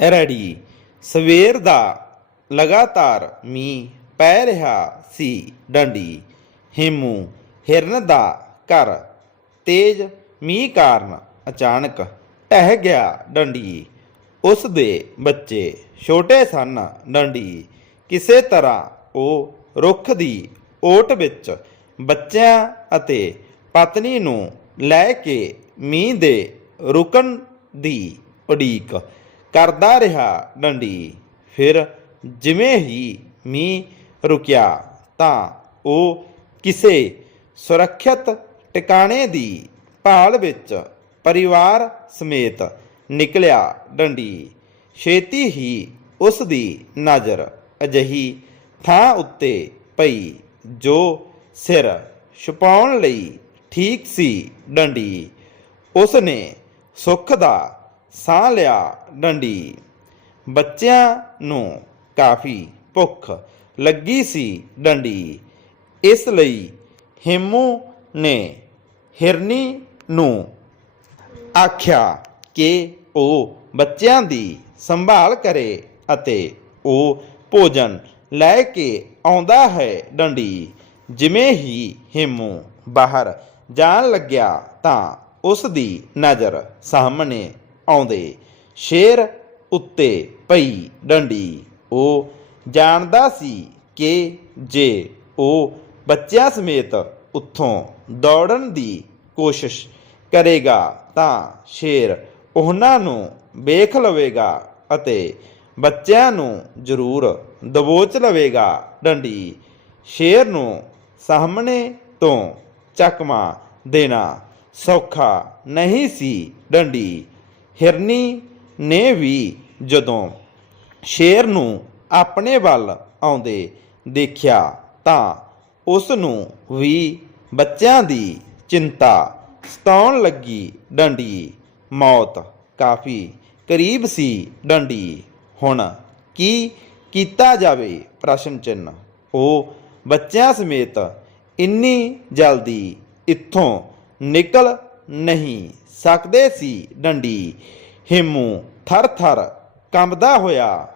ਰੜੀ। ਸਵੇਰ ਦਾ ਲਗਾਤਾਰ ਮੀਂਹ ਪੈ ਰਿਹਾ ਸੀ ਡੰਡੀ। ਹੇਮੂ ਹਿਰਨ ਦਾ ਘਰ। ਤੇਜ਼ ਮੀਂਹ ਕਾਰਨ ਅਚਾਨਕ ਢਹਿ ਗਿਆ ਡੰਡੀ। ਉਸ ਦੇ ਬੱਚੇ ਛੋਟੇ ਸਨ ਡੰਡੀ। ਕਿਸੇ ਤਰ੍ਹਾਂ ਉਹ ਰੁੱਖ ਦੀ ਓਟ ਵਿੱਚ ਬੱਚਿਆਂ ਅਤੇ ਪਤਨੀ ਨੂੰ ਲੈ ਕੇ ਮੀਂਹ ਦੇ ਰੁਕਣ ਦੀ ਉਡੀਕ ਕਰਦਾ ਰਿਹਾ ਡੰਡੀ। ਫਿਰ ਜਿਵੇਂ ਹੀ ਮੀਂਹ ਰੁਕਿਆ ਤਾਂ ਉਹ ਕਿਸੇ ਸੁਰੱਖਿਅਤ ਟਿਕਾਣੇ ਦੀ ਭਾਲ ਵਿੱਚ ਪਰਿਵਾਰ ਸਮੇਤ ਨਿਕਲਿਆ ਡੰਡੀ। ਛੇਤੀ ਹੀ ਉਸ ਦੀ ਨਜ਼ਰ ਅਜਹੀ ਥਾਂ ਉੱਤੇ ਪਈ ਜੋ ਸਿਰ ਛੁਪਾਉਣ ਲਈ ਠੀਕ ਸੀ ਡੰਡੀ। ਉਸ ਨੇ ਸੁੱਖ ਦਾ ਸਾਹ ਲਿਆ ਡੰਡੀ। ਬੱਚਿਆਂ ਨੂੰ ਕਾਫੀ ਭੁੱਖ ਲੱਗੀ ਸੀ ਡੰਡੀ। ਇਸ ਲਈ ਹੇਮੂ ਨੇ ਹਿਰਨੀ ਨੂੰ ਆਖਿਆ ਕਿ ਉਹ ਬੱਚਿਆਂ ਦੀ ਸੰਭਾਲ ਕਰੇ ਅਤੇ ਉਹ ਭੋਜਨ ਲੈ ਕੇ ਆਉਂਦਾ ਹੈ ਡੰਡੀ। ਜਿਵੇਂ ਹੀ ਹੇਮੂ ਬਾਹਰ ਜਾਣ ਲੱਗਿਆ ਤਾਂ ਉਸ ਦੀ ਨਜ਼ਰ ਸਾਹਮਣੇ ਆਉਂਦੇ। ਸ਼ੇਰ ਉੱਤੇ ਪਈ ਡੰਡੀ। ਉਹ ਜਾਣਦਾ ਸੀ ਕਿ ਜੇ ਉਹ ਬੱਚਿਆਂ ਸਮੇਤ ਉੱਥੋਂ ਦੌੜਨ ਦੀ ਕੋਸ਼ਿਸ਼ ਕਰੇਗਾ ਤਾਂ ਸ਼ੇਰ ਉਹਨਾਂ ਨੂੰ ਵੇਖ ਲਵੇਗਾ ਅਤੇ ਬੱਚਿਆਂ ਨੂੰ ਜ਼ਰੂਰ ਦਬੋਚ ਲਵੇਗਾ। ਡੰਡੀ ਸ਼ੇਰ ਨੂੰ ਸਾਹਮਣੇ ਤੋਂ ਚਕਮਾ ਦੇਣਾ ਸੌਖਾ ਨਹੀਂ ਸੀ। ਡੰਡੀ ਹਿਰਨੀ ਨੇ ਵੀ ਜਦੋਂ ਸ਼ੇਰ ਨੂੰ ਆਪਣੇ ਵੱਲ ਆਉਂਦੇ ਦੇਖਿਆ ਤਾਂ ਉਸ ਨੂੰ ਵੀ ਬੱਚਿਆਂ ਦੀ ਚਿੰਤਾ ਸਤਾਉਣ ਲੱਗੀ ਡੰਡੀ। ਮੌਤ ਕਾਫੀ ਕਰੀਬ ਸੀ ਡੰਡੀ। ਹੁਣ ਕੀ ਕੀਤਾ ਜਾਵੇ? ਪ੍ਰਸ਼ਨ ਚਿੰਨ ਉਹ ਬੱਚਿਆਂ ਸਮੇਤ ਇੰਨੀ ਜਲਦੀ ਇੱਥੋਂ ਨਿਕਲ ਨਹੀਂ ਸਕਦੇ ਸੀ ਡੰਡੀ। ਹਿੰਮੂ ਥਰ ਥਰ ਕੰਬਦਾ ਹੋਇਆ।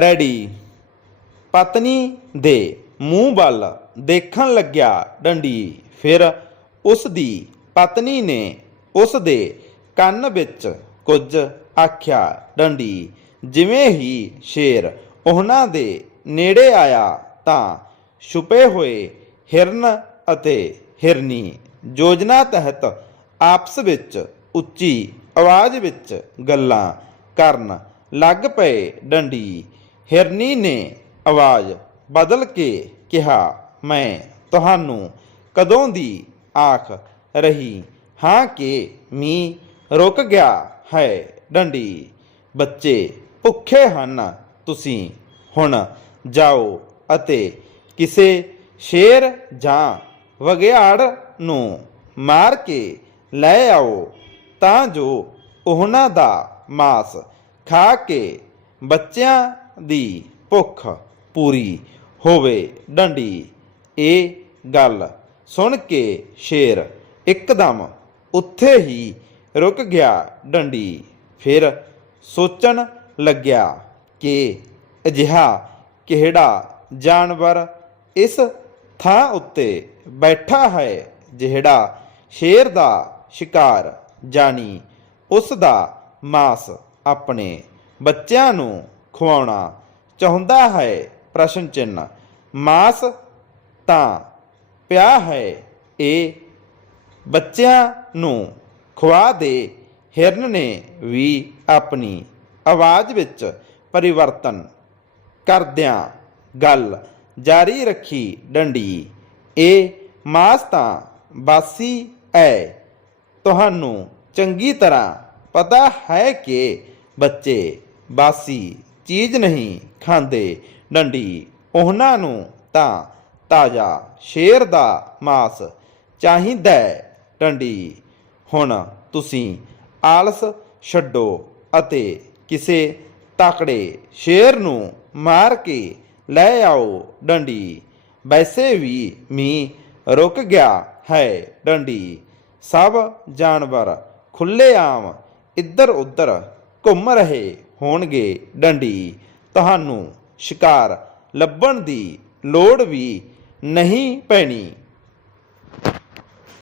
ਰੈਡੀ। ਪਤਨੀ ਦੇ ਮੂੰਹ ਵੱਲ ਦੇਖਣ ਲੱਗਿਆ ਡੰਡੀ। ਫਿਰ ਉਸ ਦੀ ਪਤਨੀ ਨੇ ਉਸ ਦੇ ਕੰਨ ਵਿੱਚ ਕੁਝ ਆਖਿਆ, ਡੰਡੀ, ਜਿਵੇਂ ਹੀ ਸ਼ੇਰ ਉਹਨਾਂ ਦੇ ਨੇੜੇ ਆਇਆ ਤਾਂ ਛੁਪੇ ਹੋਏ ਹਿਰਨ ਅਤੇ ਹਿਰਨੀ ਯੋਜਨਾ ਤਹਿਤ ਆਪਸ ਵਿੱਚ ਉੱਚੀ ਆਵਾਜ਼ ਵਿੱਚ ਗੱਲਾਂ ਕਰਨ ਲੱਗ ਪਏ। ਡੰਡੀ ਹਿਰਨੀ ਨੇ ਆਵਾਜ਼ ਬਦਲ ਕੇ ਕਿਹਾ, ਮੈਂ ਤੁਹਾਨੂੰ ਕਦੋਂ ਦੀ ਆਖ ਰਹੀ ਹਾਂ ਕਿ ਮੀਂਹ ਰੁਕ ਗਿਆ ਹੈ? ਡੰਡੀ, ਬੱਚੇ ਭੁੱਖੇ ਹਨ, ਤੁਸੀਂ ਹੁਣ ਜਾਓ ਅਤੇ ਕਿਸੇ ਸ਼ੇਰ ਜਾਂ ਵਗਿਆੜ ਨੂੰ ਮਾਰ ਕੇ ਲੈ ਆਓ ਤਾਂ ਜੋ ਉਹਨਾਂ ਦਾ ਮਾਸ ਖਾ ਕੇ ਬੱਚਿਆਂ ਦੀ ਭੁੱਖ ਪੂਰੀ ਹੋਵੇ। ਡੰਡੀ, ਇਹ ਗੱਲ ਸੁਣ ਕੇ ਸ਼ੇਰ ਇੱਕਦਮ ਉੱਥੇ ਹੀ ਰੁਕ ਗਿਆ। ਡੰਡੀ ਫਿਰ ਸੋਚਣ ਲੱਗਿਆ ਕਿ ਅਜਿਹਾ ਕਿਹੜਾ ਜਾਨਵਰ ਇਸ ਥਾਂ ਉੱਤੇ ਬੈਠਾ ਹੈ ਜਿਹੜਾ ਸ਼ੇਰ ਦਾ ਸ਼ਿਕਾਰ ਜਾਣੀ ਉਸ ਦਾ ਮਾਸ ਆਪਣੇ ਬੱਚਿਆਂ ਨੂੰ ਖਵਾਉਣਾ ਚਾਹੁੰਦਾ ਹੈ? ਪ੍ਰਸ਼ਨ ਚਿੰਨ ਮਾਸ ਤਾਂ ਪਿਆ ਹੈ, ਇਹ ਬੱਚਿਆਂ ਨੂੰ ਖਵਾ ਦੇ। ਹਿਰਨ ਨੇ ਵੀ ਆਪਣੀ ਆਵਾਜ਼ ਵਿੱਚ ਪਰਿਵਰਤਨ ਕਰਦਿਆਂ ਗੱਲ ਜਾਰੀ ਰੱਖੀ ਡੰਡੀ ਇਹ ਮਾਸ ਤਾਂ ਬਾਸੀ ਐ। ਤੁਹਾਨੂੰ ਚੰਗੀ ਤਰ੍ਹਾਂ ਪਤਾ ਹੈ ਕਿ ਬੱਚੇ ਬਾਸੀ ਚੀਜ਼ ਨਹੀਂ ਖਾਂਦੇ। ਡੰਡੀ, ਉਹਨਾਂ ਨੂੰ ਤਾਂ ਤਾਜ਼ਾ ਸ਼ੇਰ ਦਾ ਮਾਸ ਚਾਹੀਦਾ ਡੰਡੀ, ਹੁਣ ਤੁਸੀਂ ਆਲਸ ਛੱਡੋ ਅਤੇ ਕਿਸੇ ਤਾਕੜੇ ਸ਼ੇਰ ਨੂੰ ਮਾਰ ਕੇ ਲੈ ਆਓ ਡੰਡੀ। ਵੈਸੇ ਵੀ ਮੀਂਹ ਰੁਕ ਗਿਆ ਹੈ ਡੰਡੀ। ਸਭ ਜਾਨਵਰ ਖੁੱਲ੍ਹੇਆਮ ਇੱਧਰ ਉੱਧਰ ਘੁੰਮ ਰਹੇ ਹੋਣਗੇ ਡੰਡੀ। ਤੁਹਾਨੂੰ ਸ਼ਿਕਾਰ ਲੱਭਣ ਦੀ ਲੋੜ ਵੀ ਨਹੀਂ ਪੈਣੀ।